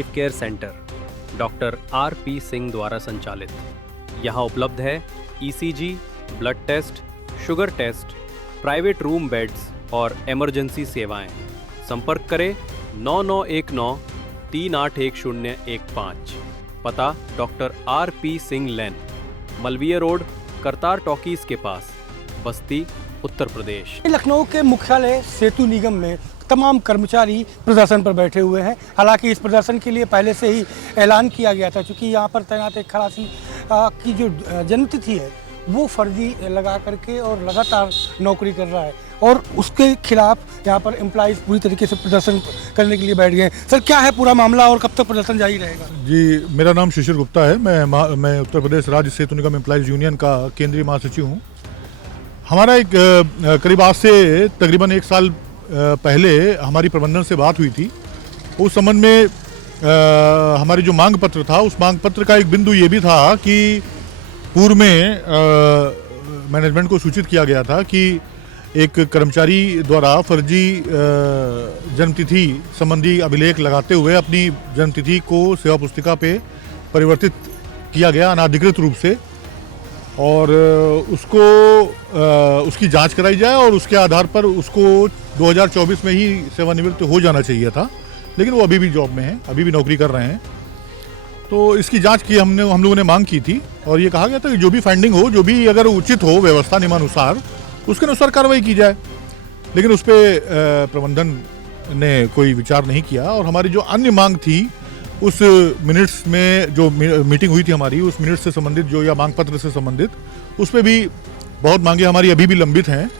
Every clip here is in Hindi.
Life care centre doctor R P. Singh द्वारा संचालित। यहाँ उपलब्ध है ECG, blood test, sugar test, private room beds और इमरजेंसी सेवाएं। संपर्क करें 9919 381015। पता doctor R P. Singh lane, Malviya road, Kartar talkies के पास, बस्ती, उत्तर प्रदेश। लखनऊ के मुख्यालय सेतु निगम में तमाम कर्मचारी प्रदर्शन पर बैठे हुए हैं। हालांकि इस प्रदर्शन के लिए पहले से ही ऐलान किया गया था, क्योंकि यहाँ पर तैनात एक खलासी की जो जन्मतिथि है वो फर्जी लगा करके और लगातार नौकरी कर रहा है, और उसके खिलाफ यहाँ पर एम्प्लॉइज पूरी तरीके से प्रदर्शन करने के लिए बैठ गए हैं। सर, क्या है पूरा मामला और कब तक प्रदर्शन जारी रहेगा? जी, मेरा नाम शिशिर गुप्ता है। मैं उत्तर प्रदेश राज्य सेतु निगम एम्प्लॉइज यूनियन का केंद्रीय महासचिव हूँ। हमारा एक करीब आज से तकरीबन 1 साल पहले हमारी प्रबंधन से बात हुई थी। उस संबंध में हमारी जो मांग पत्र था, उस मांग पत्र का एक बिंदु ये भी था कि पूर्व में मैनेजमेंट को सूचित किया गया था कि एक कर्मचारी द्वारा फर्जी जन्मतिथि संबंधी अभिलेख लगाते हुए अपनी जन्मतिथि को सेवा पुस्तिका पे परिवर्तित किया गया अनाधिकृत रूप से, और उसकी जांच कराई जाए और उसके आधार पर उसको 2024 में ही सेवानिवृत्त हो जाना चाहिए था। लेकिन वो अभी भी जॉब में हैं, अभी भी नौकरी कर रहे हैं। तो इसकी जांच की हम लोगों ने मांग की थी, और ये कहा गया था कि जो भी फाइंडिंग हो, जो भी अगर उचित हो व्यवस्था नियमानुसार, उसके अनुसार कार्रवाई की जाए। लेकिन उस पर प्रबंधन ने कोई विचार नहीं किया, और हमारी जो अन्य मांग थी उस मिनट्स में जो मीटिंग हुई थी हमारी, उस मिनट्स से संबंधित जो या मांग पत्र से संबंधित, उस पर भी बहुत मांगे हमारी अभी भी लंबित हैं।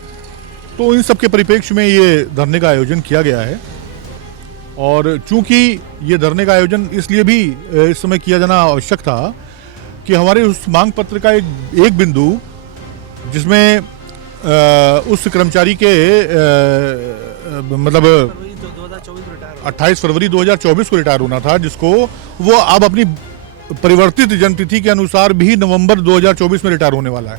तो इन सब के परिप्रेक्ष्य में ये धरने का आयोजन किया गया है। और चूंकि ये धरने का आयोजन इसलिए भी इस समय किया जाना आवश्यक था कि हमारे उस मांग पत्र का एक बिंदु, जिसमें उस कर्मचारी के मतलब 28 फरवरी 2024 को रिटायर होना था, जिसको वो अब अपनी परिवर्तित जन्मतिथि के अनुसार भी नवंबर 2024 में रिटायर होने वाला है।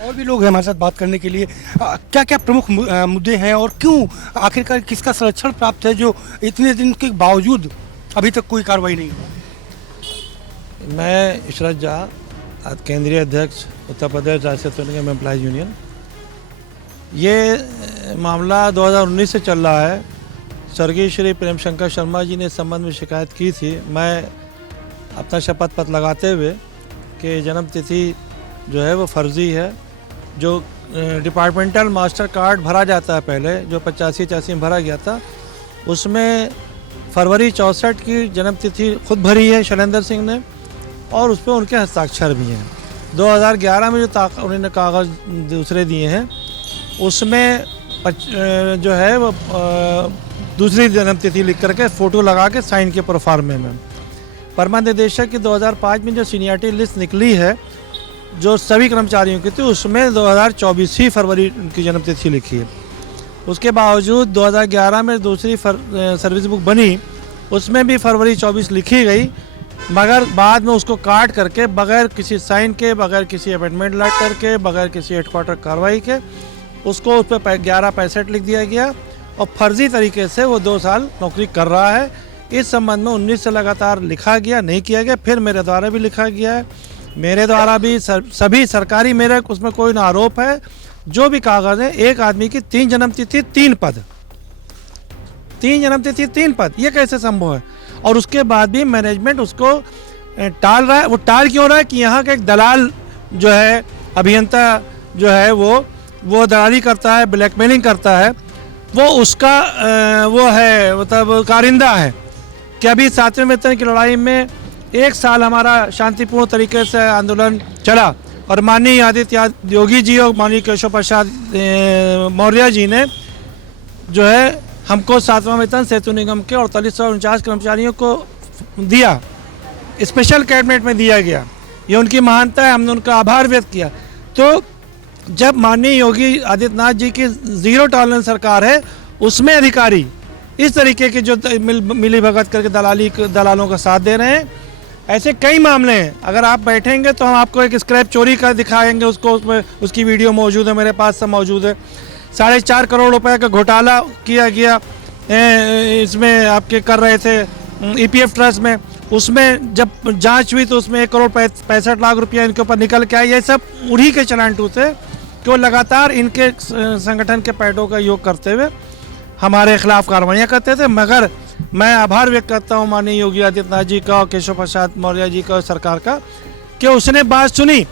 और भी लोग हैं हमारे साथ बात करने के लिए। क्या क्या प्रमुख मुद्दे हैं और क्यों आखिरकार किसका संरक्षण प्राप्त है जो इतने दिन के बावजूद अभी तक कोई कार्रवाई नहीं हुई? मैं इशरत झा, केंद्रीय अध्यक्ष उत्तर प्रदेश राज्य सेतु निगम एम्प्लॉइज यूनियन। ये मामला 2019 से चल रहा है। स्वर्गीय श्री प्रेम शंकर शर्मा जी ने इस संबंध में शिकायत की थी। मैं अपना शपथ पत्र लगाते हुए कि जन्मतिथि जो है वो फर्जी है। जो डिपार्टमेंटल मास्टर कार्ड भरा जाता है पहले, जो 85-86 में भरा गया था, उसमें फरवरी 64 की जन्मतिथि खुद भरी है शैलेंद्र सिंह ने, और उस पर उनके हस्ताक्षर भी हैं। 2011 में जो उन्होंने कागज़ दूसरे दिए हैं, उसमें जो है वो दूसरी जन्मतिथि लिख करके फ़ोटो लगा के साइन के प्रोफार्मे में। परमा निदेशक की 2005 में जो सीनियरिटी लिस्ट निकली है जो सभी कर्मचारियों की थी, उसमें 2024 ही फरवरी उनकी जन्मतिथि लिखी है। उसके बावजूद 2011 में दूसरी सर्विस बुक बनी, उसमें भी फरवरी 24 लिखी गई, मगर बाद में उसको काट करके बगैर किसी साइन के, बगैर किसी अपॉइंटमेंट लेटर के, बगैर किसी हेडक्वार्टर कार्रवाई के उसको उस पर 1165 लिख दिया गया, और फर्जी तरीके से वो 2 साल नौकरी कर रहा है। इस संबंध में 19 से लगातार लिखा गया, नहीं किया गया, फिर मेरे द्वारा भी लिखा गया है। मेरे द्वारा भी सभी सरकारी, मेरे उसमें कोई ना आरोप है। जो भी कागज़ है, एक आदमी की 3 जन्मतिथि 3 पद, 3 जन्मतिथि 3 पद, ये कैसे संभव है? और उसके बाद भी मैनेजमेंट उसको टाल रहा है। वो टाल क्यों रहा है कि यहाँ का एक दलाल जो है, अभियंता जो है, वो दलाली करता है, ब्लैकमेलिंग करता है, वो उसका वो है मतलब कारिंदा है कि अभी 7वें वेतन की लड़ाई में 1 साल हमारा शांतिपूर्ण तरीके से आंदोलन चला, और माननीय आदित्य योगी जी और माननीय केशव प्रसाद मौर्य जी ने जो है हमको 7वां वेतन सेतु निगम के 4849 कर्मचारियों को दिया, स्पेशल कैबिनेट में दिया गया। ये उनकी महानता है, हमने उनका आभार व्यक्त किया। तो जब माननीय योगी आदित्यनाथ जी की 0 टॉलरेंस सरकार है, उसमें अधिकारी इस तरीके की जो मिली भगत करके दलालों का साथ दे रहे हैं, ऐसे कई मामले हैं। अगर आप बैठेंगे तो हम आपको एक स्क्रैप चोरी का दिखाएंगे, उसमें उसकी वीडियो मौजूद है, मेरे पास सब मौजूद है। 4.5 करोड़ रुपए का घोटाला किया गया, इसमें आपके कर रहे थे ईपीएफ ट्रस्ट में, उसमें जब जांच हुई तो उसमें 1,65,00,000 रुपया इनके ऊपर निकल के आया। ये सब उन्हीं के चलान थे कि वो लगातार इनके संगठन के पैडों का योग करते हुए हमारे खिलाफ कार्रवाइयाँ करते थे। मगर मैं आभार व्यक्त करता हूँ माननीय योगी आदित्यनाथ जी का और केशव प्रसाद मौर्य जी का और सरकार का कि उसने बात सुनी।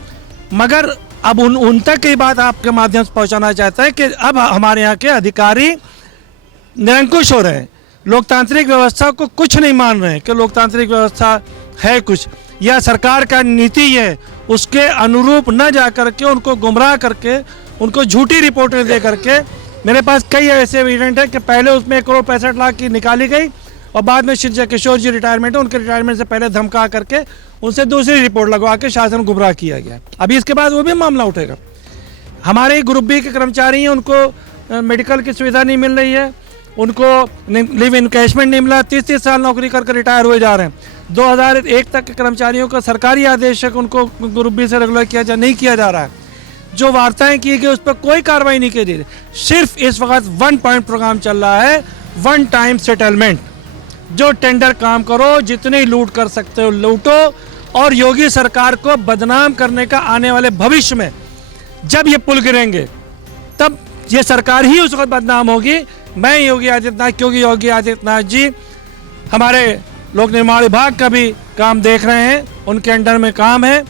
मगर अब उन तक की बात आपके माध्यम से पहुँचाना चाहता है कि अब हमारे यहाँ के अधिकारी निरंकुश हो रहे हैं, लोकतांत्रिक व्यवस्था को कुछ नहीं मान रहे हैं कि लोकतांत्रिक व्यवस्था है कुछ, या सरकार का नीति है उसके अनुरूप न जा करके उनको गुमराह करके उनको झूठी रिपोर्टें दे करके। मेरे पास कई ऐसे एविडेंट है कि पहले उसमें 1,65,00,000 की निकाली गई और बाद में श्री किशोर जी रिटायरमेंट है, उनके रिटायरमेंट से पहले धमका करके उनसे दूसरी रिपोर्ट लगवा के शासन गुमराह किया गया। अभी इसके बाद वो भी मामला उठेगा। हमारे ग्रुप बी के कर्मचारी हैं, उनको मेडिकल की सुविधा नहीं मिल रही है, उनको लिव इनकैशमेंट नहीं मिला, 30-30 साल नौकरी करके रिटायर हुए जा रहे हैं। 2001 तक के कर्मचारियों का सरकारी आदेश है कि उनको ग्रुप बी से रेगुलर किया नहीं किया जा रहा है। जो वार्ताएं की गई उस पर कोई कार्रवाई नहीं की गई। सिर्फ इस वक्त 1 पॉइंट प्रोग्राम चल रहा है, 1 टाइम सेटलमेंट। जो टेंडर काम करो, जितने लूट कर सकते हो लूटो, और योगी सरकार को बदनाम करने का आने वाले भविष्य में जब ये पुल गिरेंगे तब ये सरकार ही उस वक्त बदनाम होगी। मैं योगी आदित्यनाथ, क्योंकि योगी आदित्यनाथ जी हमारे लोक निर्माण विभाग का भी काम देख रहे हैं, उनके अंडर में काम है,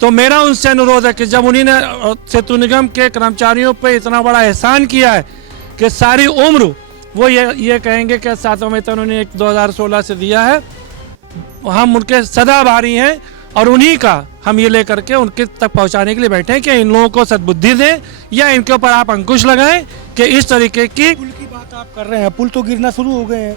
तो मेरा उनसे अनुरोध है कि जब उन्होंने सेतु निगम के कर्मचारियों पे इतना बड़ा एहसान किया है कि सारी उम्र वो ये कहेंगे कि 7वां वेतन उन्हें 2016 से दिया है, हम उनके सदा आभारी हैं और उन्हीं का हम ये लेकर के उनके तक पहुंचाने के लिए बैठे हैं कि इन लोगों को सद्बुद्धि दें या इनके ऊपर आप अंकुश लगाएं कि इस तरीके की पुल की बात आप कर रहे हैं, पुल तो गिरना शुरू हो गए हैं।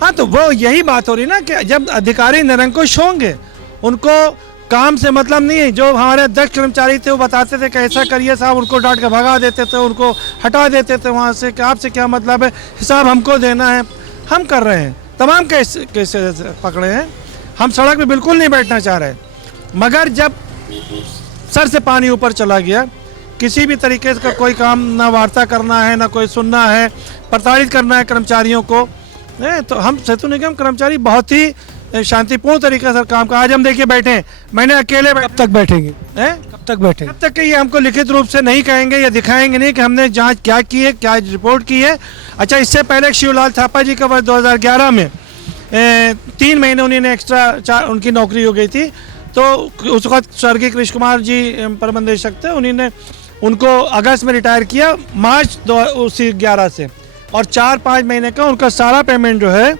हाँ, तो वो यही बात हो रही ना कि जब अधिकारी निरंकुश होंगे, उनको काम से मतलब नहीं है। जो हमारे अध्यक्ष कर्मचारी थे वो बताते थे कि ऐसा करिए साहब, उनको डांट के भगा देते थे, उनको हटा देते थे वहाँ से कि आपसे क्या मतलब है, हिसाब हमको देना है। हम कर रहे हैं, तमाम केस पकड़े हैं, हम सड़क पे बिल्कुल नहीं बैठना चाह रहे। मगर जब सर से पानी ऊपर चला गया, किसी भी तरीके का कोई काम ना वार्ता करना है, ना कोई सुनना है, प्रताड़ित करना है कर्मचारियों को, तो हम सेतु निगम कर्मचारी बहुत ही शांतिपूर्ण तरीके से काम का आज हम देखिए बैठे हैं। मैंने अकेले कब तक बैठेंगे? कब तक बैठेंगे? कब तक कि ये हमको लिखित रूप से नहीं कहेंगे या दिखाएंगे नहीं कि हमने जांच क्या की है, क्या रिपोर्ट की है। अच्छा, इससे पहले शिवलाल थापा जी का वर्ष 2011 में 3 महीने उन्होंने एक्स्ट्रा उनकी नौकरी हो गई थी, तो उस वक्त स्वर्गीय कृष्ण कुमार जी प्रबंध निदेशक थे, उन्होंने उनको अगस्त में रिटायर किया, मार्च 2011 से, और 4-5 महीने का उनका सारा पेमेंट जो है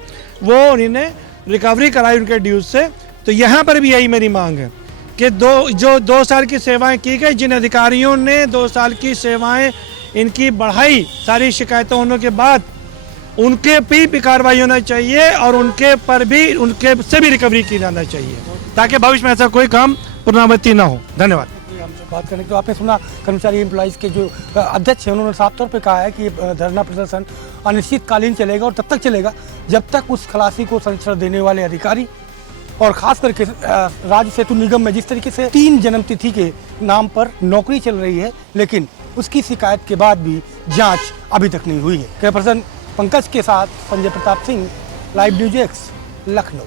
वो उन्होंने रिकवरी कराई उनके ड्यूज से। तो यहाँ पर भी यही मेरी मांग है कि 2 साल की सेवाएं की गई, जिन अधिकारियों ने 2 साल की सेवाएं इनकी बढ़ाई, सारी शिकायतों होने के बाद उनके भी कार्रवाई होना चाहिए और उनके पर भी उनके से भी रिकवरी की जाना चाहिए, ताकि भविष्य में ऐसा कोई काम पुनरावृत्ति ना हो। धन्यवाद। हमसे बात करने तो आपने सुना कर्मचारी एम्प्लॉइज़ के जो अध्यक्ष हैं, उन्होंने साफ तौर पे कहा है कि धरना प्रदर्शन अनिश्चितकालीन चलेगा और तब तक चलेगा जब तक उस खलासी को संरक्षण देने वाले अधिकारी और खास करके राज्य सेतु निगम में जिस तरीके से 3 जन्मतिथि के नाम पर नौकरी चल रही है, लेकिन उसकी शिकायत के बाद भी जाँच अभी तक नहीं हुई है। कैमरा पर्सन पंकज के साथ Sanjay Pratap Singh, live news x, Lucknow.